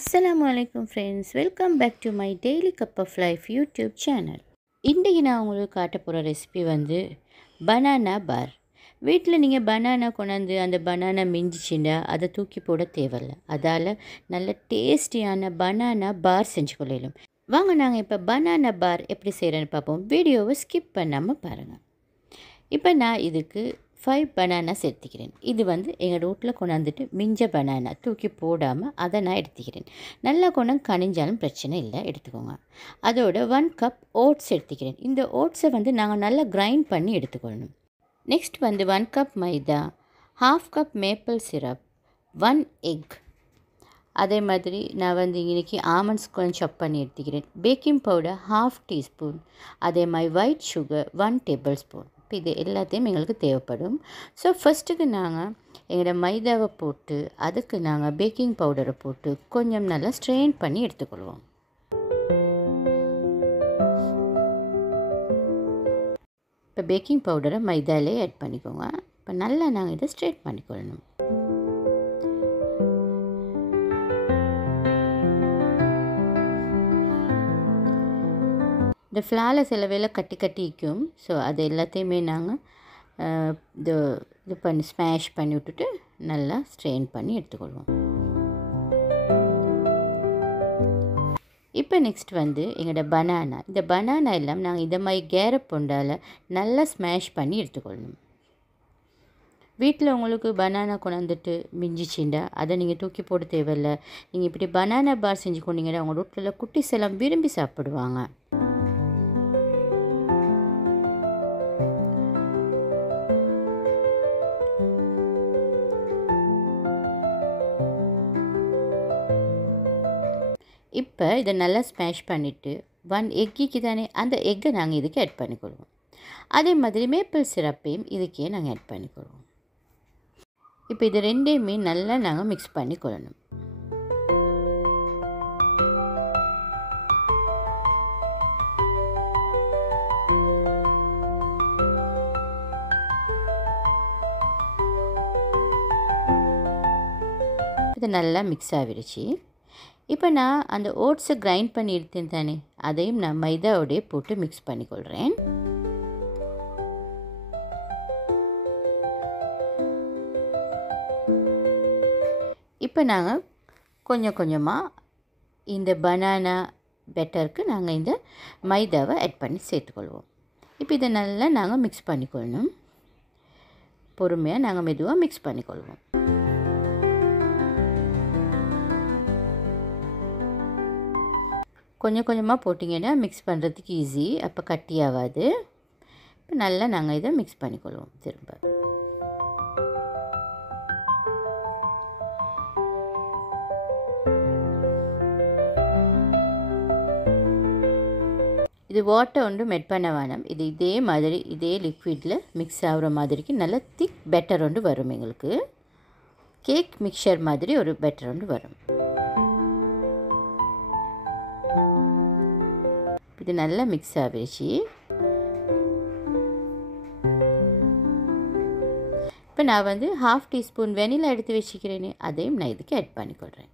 Assalamu alaikum friends, welcome back to my daily cup of life YouTube channel. இன்றைக்கி நான் உங்களுக்கு காட்ட போகிற ரெசிபி வந்து பனானா பார். வீட்டில் நீங்கள் பனானா கொண்டாந்து அந்த பனானா மிஞ்சிச்சுண்டா அதை தூக்கி போட தேவையில்லை. அதால் நல்ல டேஸ்டியான பனானா பார் செஞ்சு கொள்ளலாம். வாங்க நாங்கள் இப்போ பனானா பார் எப்படி செய்கிறேன்னு பார்ப்போம். வீடியோவை ஸ்கிப் பண்ணாமல் பாருங்கள். இப்போ நான் இதுக்கு 5 பனானா சேர்த்திக்கிறேன். இது வந்து எங்கள் ரோட்டில் கொண்டாந்துட்டு மிஞ்ச பனானா தூக்கி போடாமல் அதை நான் எடுத்துக்கிறேன். நல்லா கொண்டாந்து கனிஞ்சாலும் பிரச்சனை இல்லை, எடுத்துக்கோங்க. அதோட 1 கப் ஓட்ஸ் எடுத்துக்கிறேன். இந்த ஓட்ஸை வந்து நாங்கள் நல்லா கிரைண்ட் பண்ணி எடுத்துக்கொள்ளணும். நெக்ஸ்ட் வந்து 1 கப் மைதா, 1/2 கப் மேப்பிள் சிரப், 1 எக். அதே மாதிரி நான் வந்து இன்றைக்கி ஆமண்ட்ஸ் கொஞ்சம் சாப் பண்ணி எடுத்துக்கிறேன். Baking powder 1/2 teaspoon. அதே மாதிரி ஒயிட் சுகர் 1 டேபிள் ஸ்பூன். இப்போ இது எல்லாத்தையும் எங்களுக்கு தேவைப்படும். ஸோ ஃபஸ்ட்டுக்கு நாங்கள் எங்களோட மைதாவை போட்டு அதுக்கு நாங்கள் பேக்கிங் பவுடரை போட்டு கொஞ்சம் நல்லா ஸ்ட்ரெயின் பண்ணி எடுத்துக்கொள்வோம். இப்போ பேக்கிங் பவுடரை மைதாலே ஆட் பண்ணிக்கோங்க. இப்போ நல்லா நாங்கள் இதை ஸ்ட்ரெயின் பண்ணிக்கொள்ளணும். இந்த ஃப்ளாரில் சில வேளை கட்டி கட்டிக்கும். ஸோ அது எல்லாத்தையுமே நாங்கள் இது பண்ணி ஸ்மாஷ் பண்ணி விட்டுட்டு நல்லா ஸ்ட்ரெயின் பண்ணி எடுத்துக்கொள்வோம். இப்போ நெக்ஸ்ட் வந்து எங்களோட பனானா. இந்த பனானா எல்லாம் நாங்கள் இந்த மாதிரி கேரப் பொண்டால் நல்லா ஸ்மாஷ் பண்ணி எடுத்துக்கொள்ளணும். வீட்டில் உங்களுக்கு பனானா கொண்டாந்துட்டு மிஞ்சிச்சிண்டா அதை நீங்கள் தூக்கி போட தேவையில்லை. நீங்கள் இப்படி பனானா பார் செஞ்சு கொண்டீங்கன்னா உங்கள் வீட்டில் குட்டிஸ் எல்லாம் விரும்பி சாப்பிடுவாங்க. இப்போ இதை நல்லா ஸ்மாஷ் பண்ணிவிட்டு 1 எக்கிக்கு தானே அந்த எக்கை நாங்கள் இதுக்கு ஆட் பண்ணிக்கொள்வோம். அதே மாதிரி மேப்பிள் சிரப்பையும் இதுக்கே நாங்கள் ஆட் பண்ணிக்கொள்வோம். இப்போ இது ரெண்டையுமே நல்லா நாங்கள் மிக்ஸ் பண்ணிக்கொள்ளணும். இது நல்லா மிக்ஸ் ஆகிடுச்சு. இப்போ நான் அந்த ஓட்ஸை கிரைண்ட் பண்ணி எடுத்தேன் தானே, அதையும் நான் மைதாவோடையே போட்டு மிக்ஸ் பண்ணிக்கொள்கிறேன். இப்போ நாங்கள் கொஞ்சம் கொஞ்சமாக இந்த பனானா பெட்டருக்கு நாங்கள் இந்த மைதாவை ஆட் பண்ணி சேர்த்துக்கொள்வோம். இப்போ இதை நல்லா நாங்கள் மிக்ஸ் பண்ணிக்கொள்ளணும். பொறுமையாக நாங்கள் மெதுவாக மிக்ஸ் பண்ணிக்கொள்வோம். கொஞ்சம் கொஞ்சமாக போட்டிங்கன்னா மிக்ஸ் பண்ணுறதுக்கு ஈஸி, அப்போ கட்டி ஆகாது. இப்போ நல்லா நாங்கள் இதை மிக்ஸ் பண்ணிக்கொள்வோம். திரும்ப இது வாட்டர் ஒன்று மெட் பண்ண வேணாம். இது இதே மாதிரி இதே லிக்விடில் மிக்ஸ் ஆகிற மாதிரிக்கு நல்ல திக் பெட்டர் ஒன்று வரும். எங்களுக்கு கேக் மிக்சர் மாதிரி ஒரு பெட்டர் ஒன்று வரும். இது நல்லா மிக்ஸ் ஆகிடுச்சு. இப்போ நான் வந்து 1/2 டீஸ்பூன் வெனிலா எடுத்து வச்சுக்கிறேனே, அதையும் நான் இதுக்கு ஆட் பண்ணிக்கொள்கிறேன்.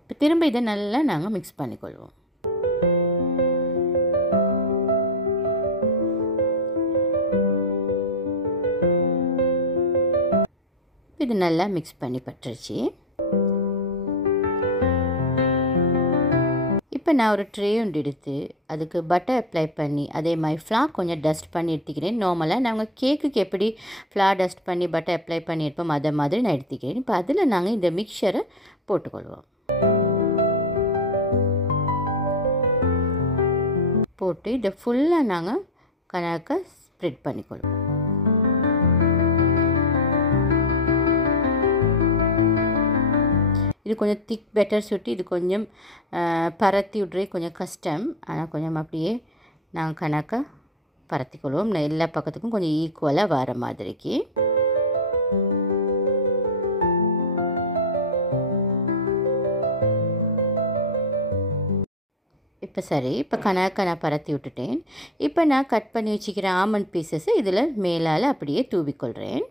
இப்போ திரும்ப இதை நல்லா நாங்கள் மிக்ஸ் பண்ணிக்கொள்வோம். இது நல்லா மிக்ஸ் பண்ணி பட்டுருச்சு. இப்போ நான் ஒரு ட்ரே ஒன்று எடுத்து அதுக்கு பட்டர் அப்ளை பண்ணி அதே மாதிரி ஃப்ளார் கொஞ்சம் டஸ்ட் பண்ணி எடுத்துக்கிறேன். நார்மலாக நாங்கள் கேக்குக்கு எப்படி ஃப்ளார் டஸ்ட் பண்ணி பட்டர் அப்ளை பண்ணி எடுப்போம் அதை மாதிரி நான் எடுத்துக்கிறேன். இப்போ அதில் நாங்கள் இந்த மிக்சரை போட்டுக்கொள்வோம். போட்டு இதை ஃபுல்லாக நாங்கள் கணக்காக ஸ்ப்ரெட் பண்ணிக்கொள்வோம். இது கொஞ்சம் திக் பெட்டர் சுட்டி இது கொஞ்சம் பரத்தி விட்றே கொஞ்சம் கஷ்டம். ஆனால் கொஞ்சம் அப்படியே நாங்கள் கணக்காக பரத்திக்கொள்வோம். எல்லா பக்கத்துக்கும் கொஞ்சம் ஈக்குவலாக வர மாதிரிக்கு. இப்போ சரி, இப்போ கணக்காக நான் பரத்தி விட்டுட்டேன். இப்போ நான் கட் பண்ணி வச்சுக்கிற ஆமண்ட் பீசஸை இதில் மேலால் அப்படியே தூவிக்கொள்கிறேன்.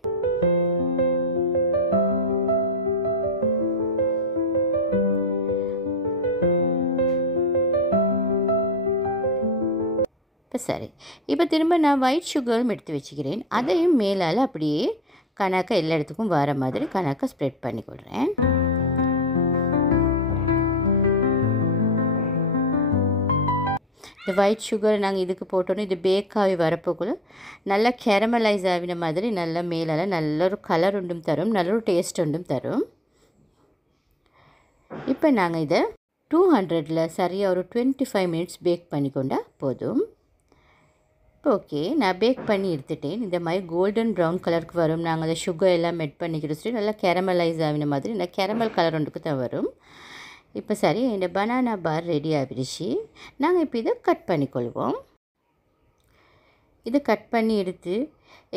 இப்போ சரி. இப்போ திரும்ப நான் ஒயிட் சுகரும் எடுத்து வச்சுக்கிறேன். அதையும் மேலால் அப்படியே கணக்காக எல்லா இடத்துக்கும் வர மாதிரி கணக்காக ஸ்ப்ரெட் பண்ணி கொடுறேன். இந்த ஒயிட் சுகர் நாங்கள் இதுக்கு போட்டோன்னே இது பேக் ஆகி வரப்போக்குள்ள நல்லா கேரமலைஸ் ஆகின மாதிரி நல்லா மேலால் நல்ல ஒரு கலர் ஒன்றும் தரும், நல்ல ஒரு டேஸ்ட் ஒன்றும் தரும். இப்போ நாங்கள் இதை 200ல் சரியாக ஒரு 25 மினிட்ஸ் பேக் பண்ணிக்கொண்டா போதும். ஓகே, நான் பேக் பண்ணி எடுத்துட்டேன். இந்த மாதிரி கோல்டன் ப்ரௌன் கலருக்கு வரும். நாங்கள் அதை சுகர் எல்லாம் மெட் பண்ணிக்கிட்டு நல்லா கேரமலைஸ் ஆகின மாதிரி இந்த கேரமல் கலர் ஒன்றுக்கு தான் வரும். இப்போ சரி, இந்த பனானா பார் ரெடி ஆகிடுச்சு. நாங்கள் இப்போ இதை கட் பண்ணிக்கொள்வோம். இதை கட் பண்ணி எடுத்து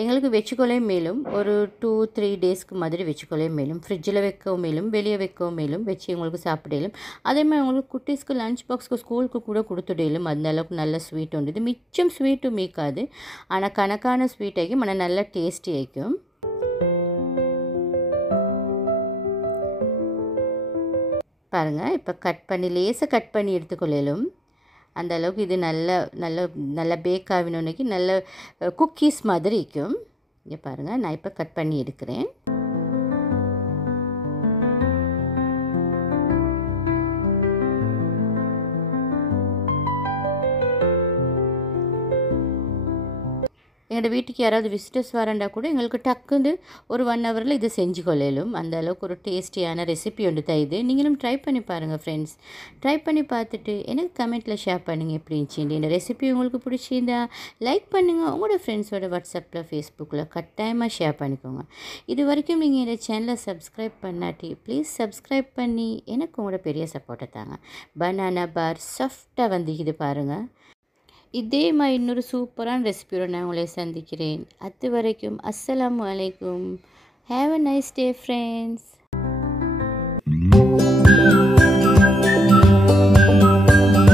எங்களுக்கு வச்சுக்கொள்ளே மேலும் ஒரு 2-3 டேஸ்க்கு மாதிரி வச்சுக்கொள்ளே மேலும் ஃப்ரிட்ஜில் வைக்கவும் மேலும் வெளியே வைக்கவும் மேலும் வச்சு உங்களுக்கு சாப்பிடலும். அதே மாதிரி உங்களுக்கு குட்டீஸ்க்கு லஞ்ச் பாக்ஸ்க்கு ஸ்கூலுக்கு கூட கொடுத்துடலும். அந்த அளவுக்கு நல்ல ஸ்வீட் உண்டு. இது மிச்சம் ஸ்வீட்டும் மீக்காது, ஆனால் கணக்கான ஸ்வீட் ஆகிக்கும், ஆனால் நல்ல டேஸ்டி ஆகிக்கும். பாருங்கள், இப்போ கட் பண்ணி லேசாக கட் பண்ணி எடுத்துக்கொள்ளலும். அந்த அளவுக்கு இது நல்ல பேக் ஆகினோன்னைக்கு நல்ல குக்கீஸ் மாதிரி இருக்கும். இங்கே பாருங்கள், நான் இப்போ கட் பண்ணி எடுக்கிறேன். எங்களோட வீட்டுக்கு யாராவது விசிட்டர்ஸ் வரண்டா கூட எங்களுக்கு டக்குன்னு ஒரு 1 ஹவரில் இதை செஞ்சு கொள்ளலும். அந்த அளவுக்கு ஒரு டேஸ்டியான ரெசிபி ஒன்று தான் இது. நீங்களும் ட்ரை பண்ணி பாருங்கள் ஃப்ரெண்ட்ஸ். ட்ரை பண்ணி பார்த்துட்டு எனக்கு கமெண்ட்டில் ஷேர் பண்ணுங்கள் எப்படி இருந்துச்சு. இந்த ரெசிபி உங்களுக்கு பிடிச்சிருந்தா லைக் பண்ணுங்கள். உங்களோட ஃப்ரெண்ட்ஸோட வாட்ஸ்அப்பில் ஃபேஸ்புக்கில் கட்டாயமாக ஷேர் பண்ணிக்கோங்க. இது வரைக்கும் நீங்கள் இந்த சேனலை சப்ஸ்கிரைப் பண்ணாட்டி ப்ளீஸ் சப்ஸ்கிரைப் பண்ணி எனக்கு உங்களோட பெரிய சப்போர்ட்டை தாங்க. பனானா பார் சாஃப்டாக வந்து இது பாருங்கள். இதே மாதிரி இன்னொரு சூப்பரான ரெசிபியோட நான் உங்களை சந்திக்கிறேன். அது வரைக்கும் அஸ்ஸலாமு அலைக்கும். Have a nice day friends.